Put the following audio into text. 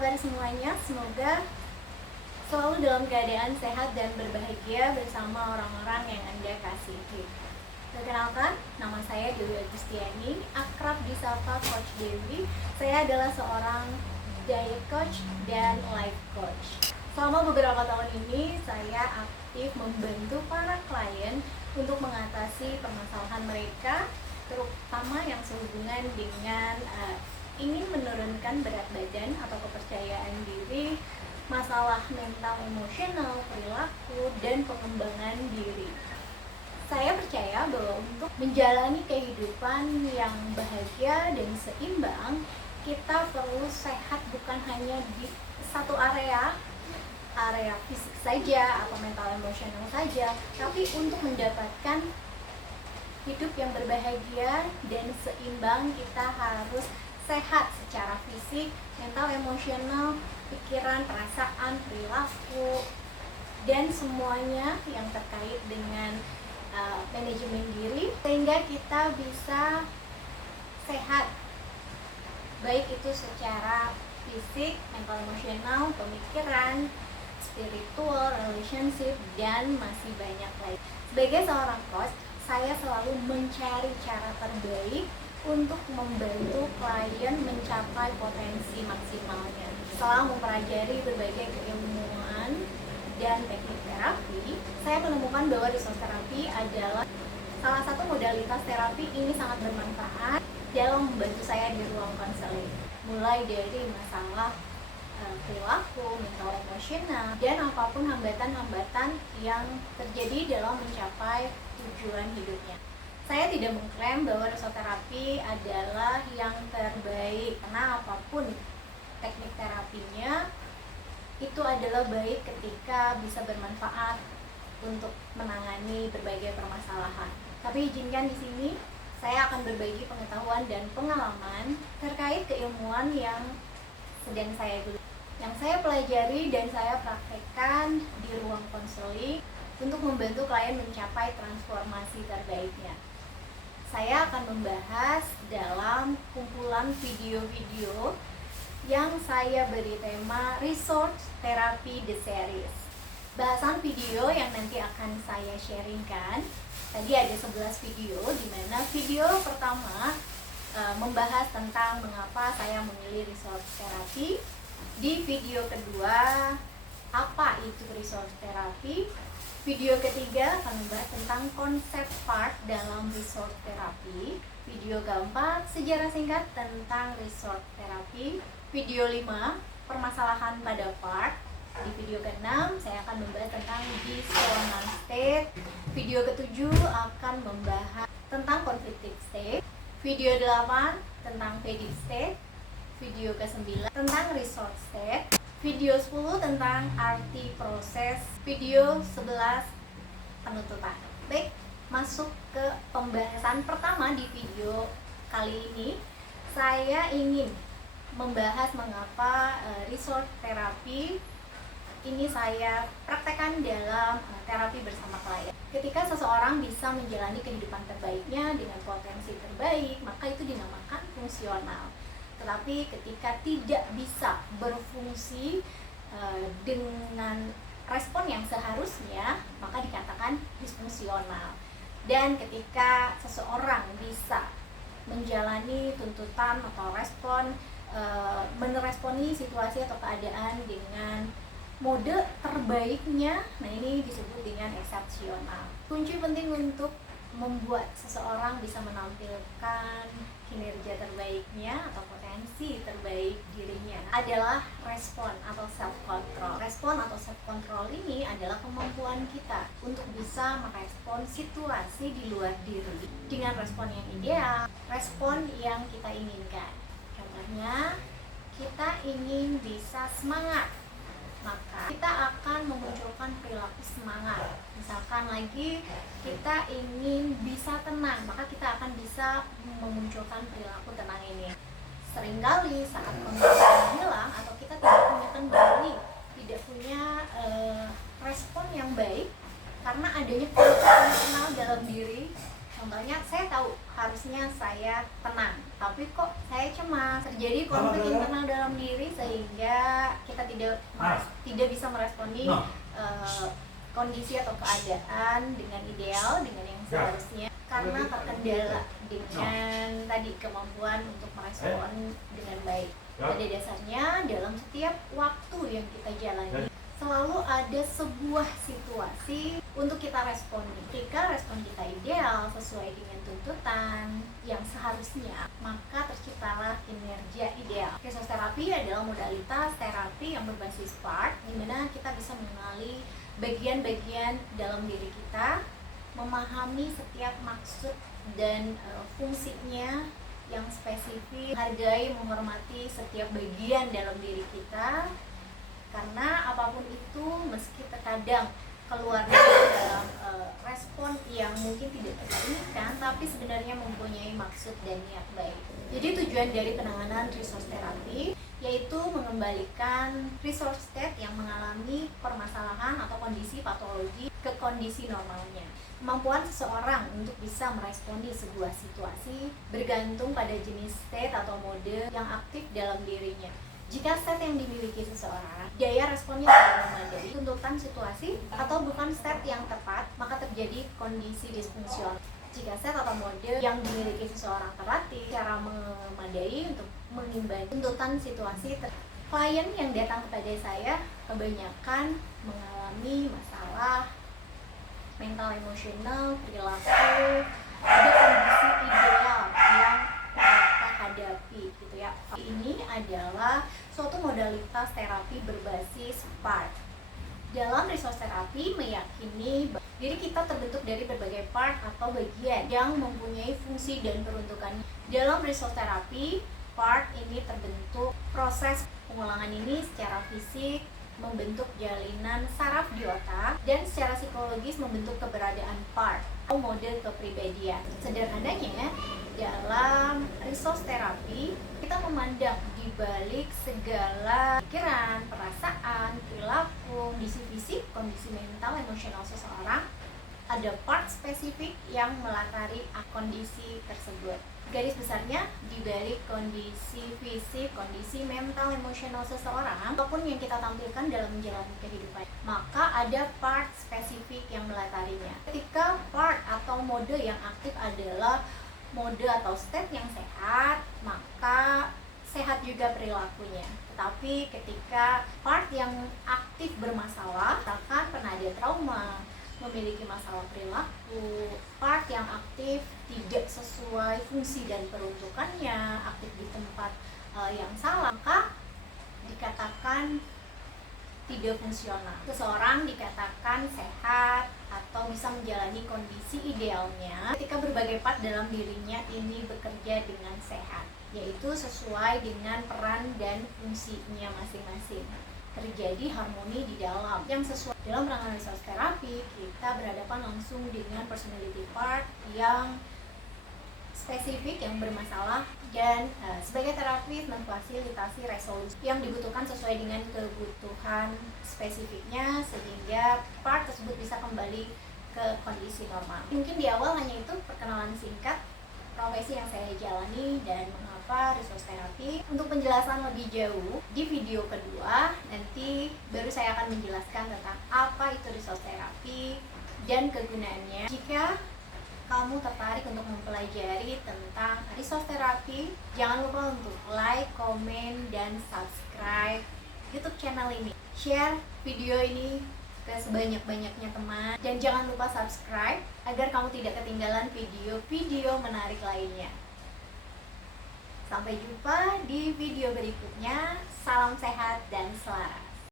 kabar semuanya? Semoga selalu dalam keadaan sehat dan berbahagia bersama orang-orang yang Anda kasihi. Perkenalkan, nama saya Dewi Agustiani, akrab disapa Coach Dewi. Saya adalah seorang diet coach dan life coach. Selama beberapa tahun ini, saya aktif membantu para klien untuk mengatasi permasalahan mereka, terutama yang sehubungan dengan ingin menurunkan berat badan atau kepercayaan diri, masalah mental emosional, perilaku, dan pengembangan diri. Saya percaya bahwa untuk menjalani kehidupan yang bahagia dan seimbang, kita perlu sehat bukan hanya di satu area fisik saja atau mental emosional saja, tapi untuk mendapatkan hidup yang berbahagia dan seimbang, kita harus sehat secara fisik, mental, emosional, pikiran, perasaan, perilaku, dan semuanya yang terkait dengan manajemen diri, sehingga kita bisa sehat, baik itu secara fisik, mental, emosional, pemikiran, spiritual, relationship, dan masih banyak lagi. Sebagai seorang coach, saya selalu mencari cara terbaik untuk membantu klien mencapai potensi maksimalnya. Setelah mempelajari berbagai keilmuan dan teknik terapi, saya menemukan bahwa resource terapi adalah salah satu modalitas terapi ini sangat bermanfaat dalam membantu saya di ruang konseling. Mulai dari masalah perilaku, mental, emosional, dan apapun hambatan-hambatan yang terjadi dalam mencapai tujuan hidupnya. Saya tidak mengklaim bahwa resoterapi adalah yang terbaik, karena apapun teknik terapinya itu adalah baik ketika bisa bermanfaat untuk menangani berbagai permasalahan. Tapi izinkan di sini saya akan berbagi pengetahuan dan pengalaman terkait keilmuan yang sedang saya geluti, yang saya pelajari dan saya praktekkan di ruang konseling untuk membantu klien mencapai transformasi terbaiknya. Saya akan membahas dalam kumpulan video-video yang saya beri tema Resource Therapy The Series. Bahasan video yang nanti akan saya sharingkan, tadi ada 11 video, di mana video pertama membahas tentang mengapa saya memilih resource therapy. Di video kedua, apa itu resource therapy. Video ketiga akan membahas tentang konsep part dalam resource therapy. Video keempat, sejarah singkat tentang resource therapy. Video 5, permasalahan pada part. Di video ke-6, saya akan membahas tentang dissonant state. Video ke-7 akan membahas tentang conflicted state. Video 8 tentang fading state. Video ke-9 tentang resource state. Video 10 tentang arti proses. Video 11 penutupan. Baik, masuk ke pembahasan pertama di video kali ini. Saya ingin membahas mengapa resource terapi ini saya praktekkan dalam terapi bersama klien. Ketika seseorang bisa menjalani kehidupan terbaiknya dengan potensi terbaik, maka itu dinamakan fungsional. Tetapi ketika tidak bisa berfungsi dengan respon yang seharusnya, maka dikatakan disfungsional. Dan ketika seseorang bisa menjalani tuntutan atau respon, meresponi situasi atau keadaan dengan mode terbaiknya, nah ini disebut dengan eksepsional. Kunci penting untuk membuat seseorang bisa menampilkan kinerja terbaiknya atau potensi terbaik dirinya adalah respon atau self control. Respon atau self control ini adalah kemampuan kita untuk bisa merespon situasi di luar diri dengan respon yang ideal, respon yang kita inginkan. Contohnya, kita ingin bisa semangat, maka kita akan memunculkan perilaku semangat. Misalkan lagi kita ingin bisa tenang, maka kita akan bisa memunculkan perilaku tenang ini. Seringkali saat kondisi hilang atau kita tidak punya kendali, tidak punya respon yang baik karena adanya konflik dalam diri. Contohnya, saya tahu harusnya saya tenang, tapi kok saya cemas, terjadi konflik internal dalam diri sehingga kita tidak bisa meresponi kondisi atau keadaan dengan ideal, dengan yang seharusnya, karena terkendala dengan tadi kemampuan untuk merespon dengan baik. Pada dasarnya dalam setiap waktu yang kita jalani selalu ada sebuah situasi untuk kita responi. Ketika respon kita ideal sesuai dengan tuntutan yang seharusnya, maka terciptalah kinerja ideal. Resource terapi adalah modalitas terapi yang berbasis part, di mana kita bisa mengenali bagian-bagian dalam diri kita, memahami setiap maksud dan fungsinya yang spesifik, hargai, menghormati setiap bagian dalam diri kita. Karena apapun itu, meski terkadang keluar dalam respon yang mungkin tidak teringinkan, tapi sebenarnya mempunyai maksud dan niat baik. Jadi tujuan dari penanganan resource therapy yaitu mengembalikan resource state yang mengalami permasalahan atau kondisi patologi ke kondisi normalnya. Kemampuan seseorang untuk bisa meresponi sebuah situasi bergantung pada jenis state atau mode yang aktif dalam dirinya. Jika state yang dimiliki seseorang, daya responnya tidak memadai, tuntutan situasi atau bukan state yang tepat, maka terjadi kondisi disfungsional. Jika state atau mode yang dimiliki seseorang terlatih secara memadai untuk mengimbangi tuntutan situasi, klien yang datang kepada saya kebanyakan mengalami masalah mental, emosional, perilaku, ada kondisi ideal yang mereka hadapi gitu ya. Ini adalah suatu modalitas terapi berbasis part. Dalam resource terapi meyakini diri kita terbentuk dari berbagai part atau bagian yang mempunyai fungsi dan peruntukan. Dalam resource terapi, part ini terbentuk proses pengulangan ini secara fisik membentuk jalinan saraf di otak, dan secara psikologis membentuk keberadaan part atau model kepribadian. Sederhananya, dalam resource terapi kita memandang di balik segala pikiran, perasaan, perilaku, kondisi fisik, kondisi mental, emosional seseorang, ada part spesifik yang melatari kondisi tersebut. Garis besarnya, di balik kondisi fisik, kondisi mental, emosional seseorang, apapun yang kita tampilkan dalam menjalani kehidupan, maka ada part spesifik yang melatarinya. Ketika part atau mode yang aktif adalah mode atau state yang sehat, maka sehat juga perilakunya. Tetapi ketika part yang aktif bermasalah, misalkan pernah ada trauma, memiliki masalah perilaku, part yang aktif tidak sesuai fungsi dan peruntukannya, aktif di tempat yang salah, maka dikatakan tidak fungsional. Seseorang dikatakan sehat atau bisa menjalani kondisi idealnya ketika berbagai part dalam dirinya ini bekerja dengan sehat, yaitu sesuai dengan peran dan fungsinya masing-masing. Terjadi harmoni di dalam yang sesuai. Dalam penanganan resource terapi, kita berhadapan langsung dengan personality part yang spesifik, yang bermasalah, dan sebagai terapis memfasilitasi resolusi yang dibutuhkan sesuai dengan kebutuhan spesifiknya, sehingga part tersebut bisa kembali ke kondisi normal. Mungkin di awal hanya itu perkenalan singkat profesi yang saya jalani dan mengapa resource terapi. Untuk penjelasan lebih jauh di video kedua nanti baru saya akan menjelaskan tentang apa itu resource terapi dan kegunaannya. Jika kamu tertarik untuk mempelajari tentang resource terapi, jangan lupa untuk like, komen, dan subscribe YouTube channel ini. Share video ini ke sebanyak-banyaknya teman, dan jangan lupa subscribe agar kamu tidak ketinggalan video-video menarik lainnya. Sampai jumpa di video berikutnya. Salam sehat dan selaras.